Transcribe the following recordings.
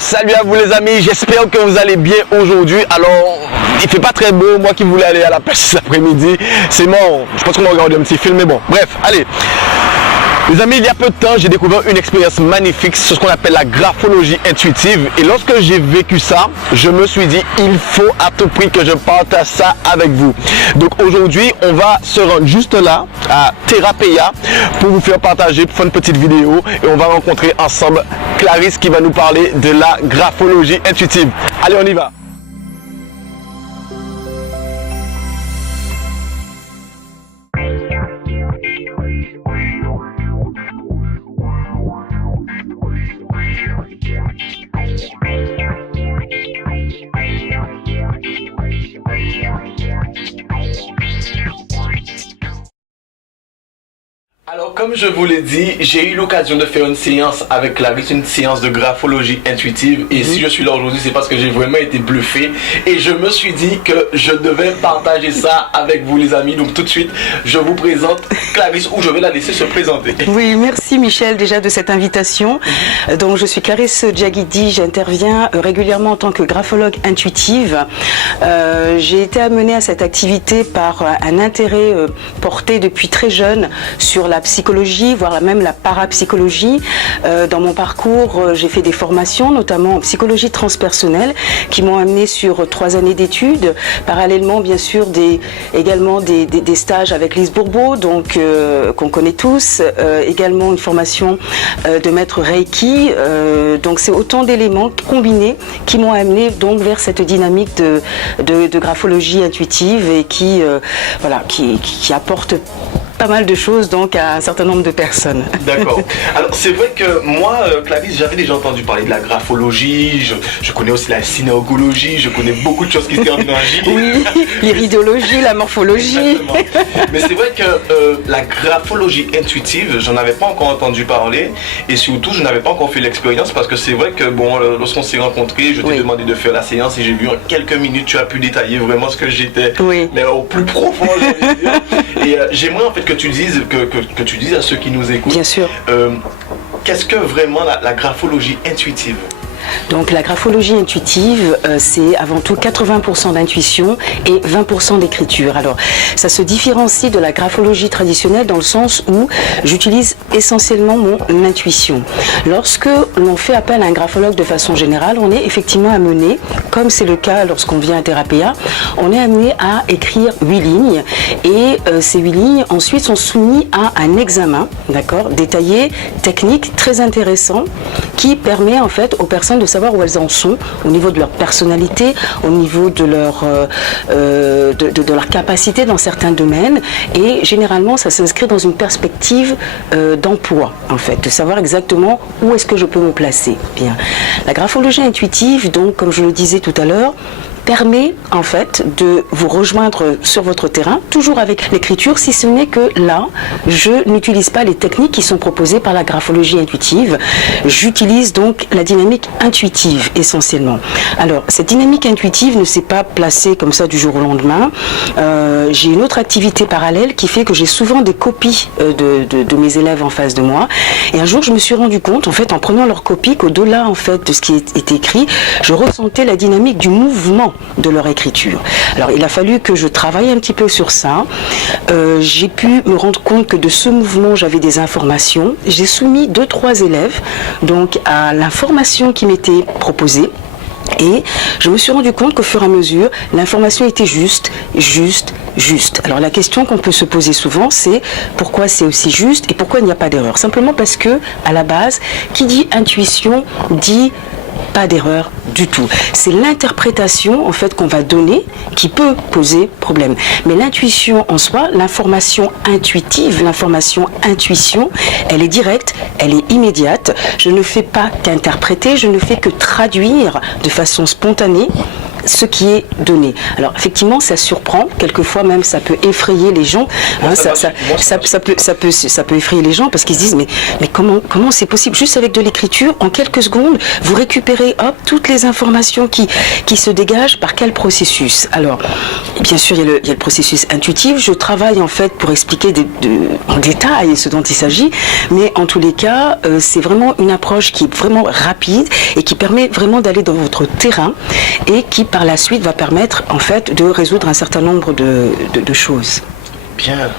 Salut à vous les amis, j'espère que vous allez bien aujourd'hui. Alors, il fait pas très beau, moi qui voulais aller à la pêche cet après-midi, c'est mort. Je pense qu'on va regarder un petit film, mais bon, bref, allez. Les amis, il y a peu de temps, j'ai découvert une expérience magnifique sur ce qu'on appelle la graphologie intuitive. Et lorsque j'ai vécu ça, je me suis dit, il faut à tout prix que je partage ça avec vous. Donc aujourd'hui, on va se rendre juste là, à Thérapéa, pour vous faire partager, pour faire une petite vidéo. Et on va rencontrer ensemble Clarisse qui va nous parler de la graphologie intuitive. Allez, on y va. Alors, comme je vous l'ai dit, j'ai eu l'occasion de faire une séance avec Clarisse, une séance de graphologie intuitive. Et si je suis là aujourd'hui, c'est parce que j'ai vraiment été bluffé. Et je me suis dit que je devais partager ça avec vous, les amis. Donc, tout de suite, je vous présente Clarisse, ou je vais la laisser se présenter. Oui, merci Michel déjà de cette invitation. Donc, je suis Clarisse Djaguidi, j'interviens régulièrement en tant que graphologue intuitive. J'ai été amenée à cette activité par un intérêt porté depuis très jeune sur la psychologie, voire même la parapsychologie. Dans mon parcours, j'ai fait des formations, notamment en psychologie transpersonnelle, qui m'ont amené sur 3 années d'études. Parallèlement, bien sûr, également des stages avec Lise Bourbeau, donc qu'on connaît tous. Également une formation de maître Reiki. Donc c'est autant d'éléments combinés qui m'ont amené donc vers cette dynamique de graphologie intuitive et qui apporte pas mal de choses donc à un certain nombre de personnes. D'accord. Alors c'est vrai que moi, Clarisse, j'avais déjà entendu parler de la graphologie, je connais aussi la synergologie, je connais beaucoup de choses qui se terminent en J. Oui, l'iridologie, la morphologie. Exactement. Mais c'est vrai que la graphologie intuitive, j'en avais pas encore entendu parler et surtout je n'avais pas encore fait l'expérience parce que c'est vrai que bon, lorsqu'on s'est rencontrés, je t'ai demandé de faire la séance et j'ai vu en quelques minutes tu as pu détailler vraiment ce que j'étais, mais au plus profond, j'ai envie de dire. Et j'aimerais en fait que tu dises à ceux qui nous écoutent. Bien sûr. Qu'est-ce que vraiment la graphologie intuitive? Donc la graphologie intuitive, c'est avant tout 80% d'intuition et 20% d'écriture. Alors ça se différencie de la graphologie traditionnelle dans le sens où j'utilise essentiellement mon intuition. Lorsque l'on fait appel à un graphologue de façon générale, on est effectivement amené, comme c'est le cas lorsqu'on vient à Thérapéa, on est amené à écrire 8 lignes et ces 8 lignes ensuite sont soumises à un examen, d'accord, détaillé, technique, très intéressant, qui permet en fait aux personnes de savoir où elles en sont au niveau de leur personnalité, au niveau de leur capacité dans certains domaines, et généralement ça s'inscrit dans une perspective d'emploi en fait, de savoir exactement où est-ce que je peux me placer. Bien. La graphologie intuitive, donc comme je le disais tout à l'heure, permet en fait de vous rejoindre sur votre terrain, toujours avec l'écriture, si ce n'est que là, je n'utilise pas les techniques qui sont proposées par la graphologie intuitive. J'utilise donc la dynamique intuitive essentiellement. Alors, cette dynamique intuitive ne s'est pas placée comme ça du jour au lendemain. J'ai une autre activité parallèle qui fait que j'ai souvent des copies de mes élèves en face de moi. Et un jour, je me suis rendu compte, en fait, en prenant leurs copies, qu'au-delà en fait de ce qui est écrit, je ressentais la dynamique du mouvement de leur écriture. Alors il a fallu que je travaille un petit peu sur ça. J'ai pu me rendre compte que de ce mouvement j'avais des informations. J'ai soumis 2-3 élèves donc à l'information qui m'était proposée. Et je me suis rendu compte qu'au fur et à mesure, l'information était juste. Alors la question qu'on peut se poser souvent, c'est pourquoi c'est aussi juste et pourquoi il n'y a pas d'erreur. Simplement parce que, à la base, qui dit intuition dit pas d'erreur du tout. C'est l'interprétation en fait qu'on va donner qui peut poser problème. Mais l'intuition en soi, l'information intuitive, l'information intuition, elle est directe, elle est immédiate. Je ne fais pas qu'interpréter, je ne fais que traduire de façon spontanée ce qui est donné. Alors effectivement, ça surprend, quelquefois même ça peut effrayer les gens. Hein, ça peut effrayer les gens parce qu'ils se disent mais comment c'est possible? Juste avec de l'écriture, en quelques secondes, vous récupérez toutes les informations qui se dégagent par quel processus? Alors, Bien sûr, il y a le processus intuitif. Je travaille en fait pour expliquer en détail ce dont il s'agit, mais en tous les cas, c'est vraiment une approche qui est vraiment rapide et qui permet vraiment d'aller dans votre terrain et qui par la suite va permettre en fait de résoudre un certain nombre de choses. Bien.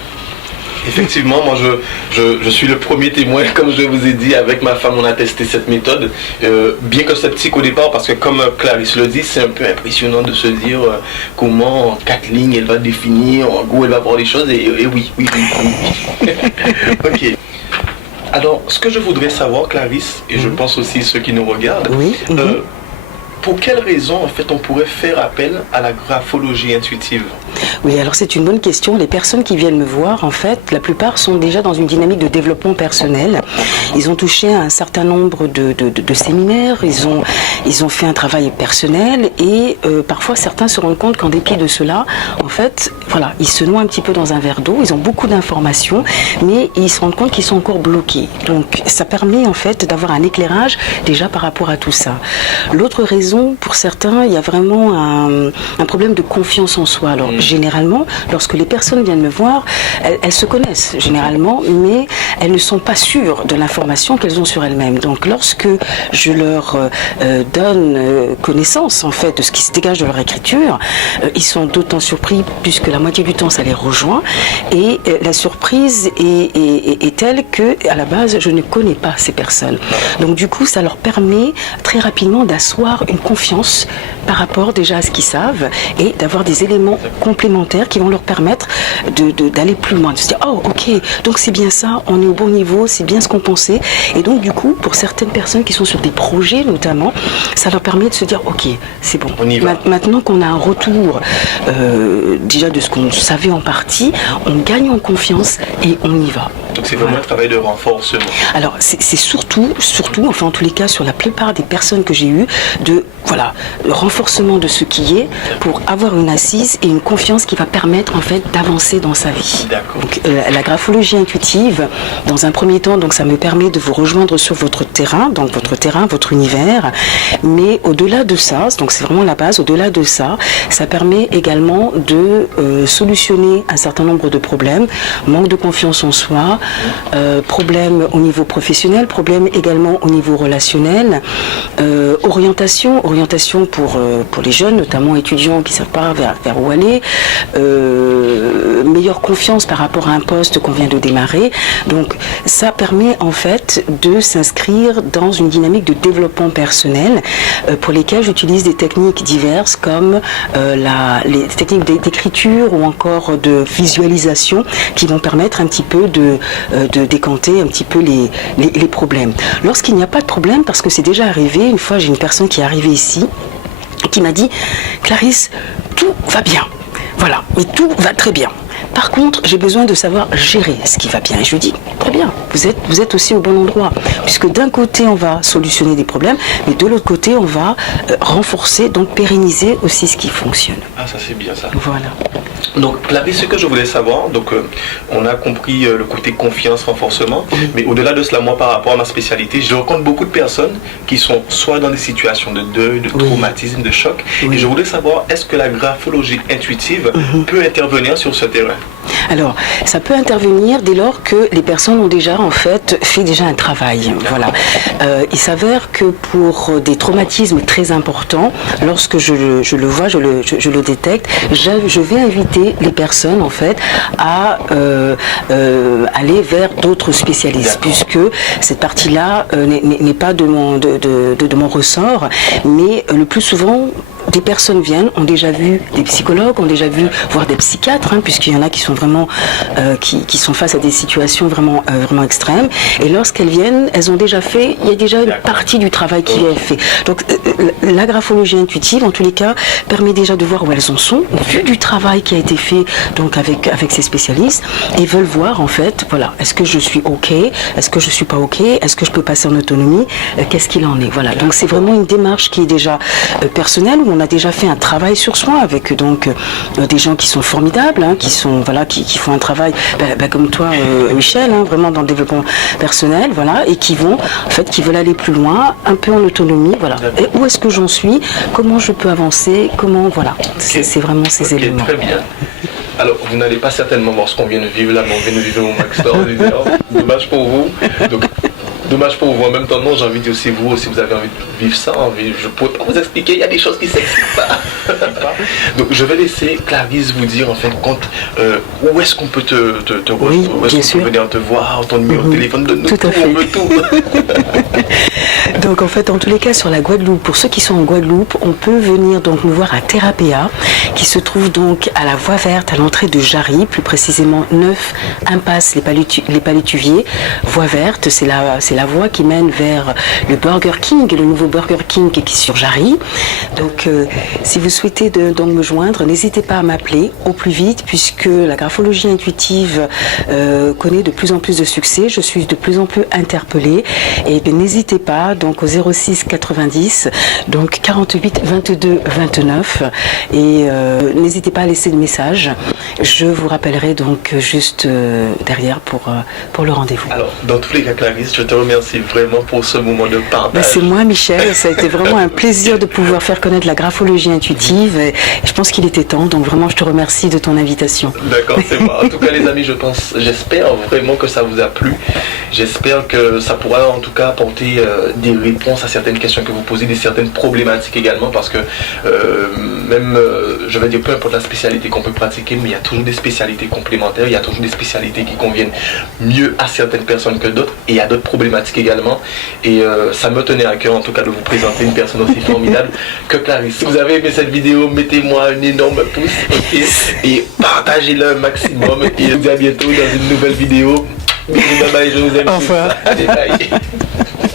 Effectivement, moi je suis le premier témoin, comme je vous ai dit, avec ma femme on a testé cette méthode, bien que sceptique au départ, parce que comme Clarisse le dit, c'est un peu impressionnant de se dire comment en 4 lignes elle va définir, en gros elle va voir les choses, et oui. Ok. Alors, ce que je voudrais savoir, Clarisse, et je pense aussi ceux qui nous regardent, Oui. pour quelles raisons en fait on pourrait faire appel à la graphologie intuitive? Oui, alors c'est une bonne question. Les personnes qui viennent me voir, en fait, la plupart sont déjà dans une dynamique de développement personnel. Ils ont touché à un certain nombre de séminaires, ils ont fait un travail personnel et parfois certains se rendent compte qu'en dépit de cela, en fait, voilà, ils se noient un petit peu dans un verre d'eau, ils ont beaucoup d'informations, mais ils se rendent compte qu'ils sont encore bloqués. Donc ça permet en fait d'avoir un éclairage déjà par rapport à tout ça. L'autre raison, pour certains, il y a vraiment un problème de confiance en soi. Alors généralement, lorsque les personnes viennent me voir, elles se connaissent généralement, mais elles ne sont pas sûres de l'information qu'elles ont sur elles-mêmes. Donc lorsque je leur donne connaissance en fait de ce qui se dégage de leur écriture, ils sont d'autant surpris puisque la moitié du temps ça les rejoint et la surprise est telle que à la base je ne connais pas ces personnes. Donc du coup ça leur permet très rapidement d'asseoir une confiance par rapport déjà à ce qu'ils savent et d'avoir des éléments complémentaires qui vont leur permettre d'aller plus loin, de se dire oh ok, donc c'est bien ça, on est au bon niveau, c'est bien ce qu'on pensait. Et donc du coup pour certaines personnes qui sont sur des projets notamment, ça leur permet de se dire ok, c'est bon, on y va. Maintenant qu'on a un retour déjà de ce qu'on savait en partie, on gagne en confiance et on y va. Donc c'est vraiment un travail de renforcement. Alors c'est surtout, enfin en tous les cas sur la plupart des personnes que j'ai eues, le renforcement de ce qui est pour avoir une assise et une confiance qui va permettre en fait d'avancer dans sa vie. D'accord. Donc la graphologie intuitive, dans un premier temps, donc ça me permet de vous rejoindre sur votre terrain, donc votre terrain, votre univers, mais au-delà de ça, donc c'est vraiment la base, au-delà de ça, ça permet également de solutionner un certain nombre de problèmes, manque de confiance en soi, problèmes au niveau professionnel, problèmes également au niveau relationnel, orientation pour les jeunes, notamment étudiants qui ne savent pas vers où aller, meilleure confiance par rapport à un poste qu'on vient de démarrer. Donc ça permet en fait de s'inscrire dans une dynamique de développement personnel pour lesquelles j'utilise des techniques diverses comme les techniques d'écriture ou encore de visualisation qui vont permettre un petit peu de décanter un petit peu les problèmes. Lorsqu'il n'y a pas de problème, parce que c'est déjà arrivé, une fois j'ai une personne qui est arrivée ici qui m'a dit « Clarisse, tout va bien, voilà, et tout va très bien. Par contre, j'ai besoin de savoir gérer ce qui va bien. » Et je lui dis, très bien, vous êtes aussi au bon endroit. Puisque d'un côté, on va solutionner des problèmes, mais de l'autre côté, on va renforcer, donc pérenniser aussi ce qui fonctionne. Ah, ça c'est bien ça. Voilà. Donc, Clarisse, ce que je voulais savoir, donc on a compris le côté confiance, renforcement, mais au-delà de cela, moi, par rapport à ma spécialité, je rencontre beaucoup de personnes qui sont soit dans des situations de deuil, de traumatisme, de choc, et je voulais savoir, est-ce que la graphologie intuitive peut intervenir sur ce terrain? Alors, ça peut intervenir dès lors que les personnes ont déjà en fait fait déjà un travail. Voilà. Il s'avère que pour des traumatismes très importants, lorsque je le vois, je le détecte, je vais inviter les personnes en fait à aller vers d'autres spécialistes, puisque cette partie-là n'est pas de mon ressort, mais le plus souvent des personnes viennent, ont déjà vu des psychologues, ont déjà vu voir des psychiatres, puisqu'il y en a qui sont vraiment qui sont face à des situations vraiment extrêmes. Et lorsqu'elles viennent, elles ont déjà fait, il y a déjà une partie du travail qui est fait. Donc la graphologie intuitive, en tous les cas, permet déjà de voir où elles en sont, au vu du travail qui a été fait donc avec ces spécialistes, et veulent voir en fait, voilà, est-ce que je suis ok, est-ce que je suis pas ok, est-ce que je peux passer en autonomie, qu'est-ce qu'il en est. Voilà. Donc c'est vraiment une démarche qui est déjà personnelle où on a déjà fait un travail sur soi avec donc des gens qui sont formidables, hein, qui font un travail comme toi, Michel, hein, vraiment dans le développement personnel, voilà, et qui veulent aller plus loin, un peu en autonomie, voilà. Et où est-ce que j'en suis? Comment je peux avancer? Comment, voilà. Okay. C'est vraiment ces éléments. Très bien. Alors, vous n'allez pas certainement voir ce qu'on vient de vivre là, mais on vient de vivre un moment extraordinaire. Dommage pour vous. Donc, dommage pour vous. En même temps, non, j'ai envie de dire aussi vous, si vous avez envie de vivre ça, je ne pourrais pas vous expliquer, il y a des choses qui ne s'expliquent pas. Donc, je vais laisser Clarisse vous dire, en fin de compte, où est-ce qu'on peut te retrouver, oui, où est-ce qu'on peut venir te voir, ton numéro de téléphone, donne-nous tout, on veut tout. Donc en fait, en tous les cas, sur la Guadeloupe, pour ceux qui sont en Guadeloupe, on peut venir donc nous voir à Thérapéa, qui se trouve donc à la voie verte, à l'entrée de Jarry, plus précisément 9 impasse les Palétuviers. Voie verte, c'est la voie qui mène vers le Burger King, le nouveau Burger King qui est sur Jarry. Donc si vous souhaitez donc me joindre, n'hésitez pas à m'appeler au plus vite, puisque la graphologie intuitive connaît de plus en plus de succès. Je suis de plus en plus interpellée. Et n'hésitez pas donc au 06 90 donc 48 22 29 et n'hésitez pas à laisser le message. Je vous rappellerai donc juste derrière pour le rendez-vous. Alors, dans tous les cas, Clarisse, je te remercie vraiment pour ce moment de partage. C'est moi, Michel. Ça a été vraiment un plaisir de pouvoir faire connaître la graphologie intuitive. Et je pense qu'il était temps. Donc vraiment, je te remercie de ton invitation. D'accord, c'est moi. En tout cas, les amis, j'espère vraiment que ça vous a plu. J'espère que ça pourra en tout cas apporter des réponses à certaines questions que vous posez, certaines problématiques également, parce que je vais dire, peu importe la spécialité qu'on peut pratiquer, mais il y a toujours des spécialités complémentaires, il y a toujours des spécialités qui conviennent mieux à certaines personnes que d'autres, et il y a d'autres problématiques également. Et ça me tenait à cœur en tout cas de vous présenter une personne aussi formidable que Clarisse. Si vous avez aimé cette vidéo, mettez-moi un énorme pouce, okay, et partagez-le un maximum. Et je vous dis à bientôt dans une nouvelle vidéo. Bisous, bye bye, je vous aime. Au revoir. Allez, bye.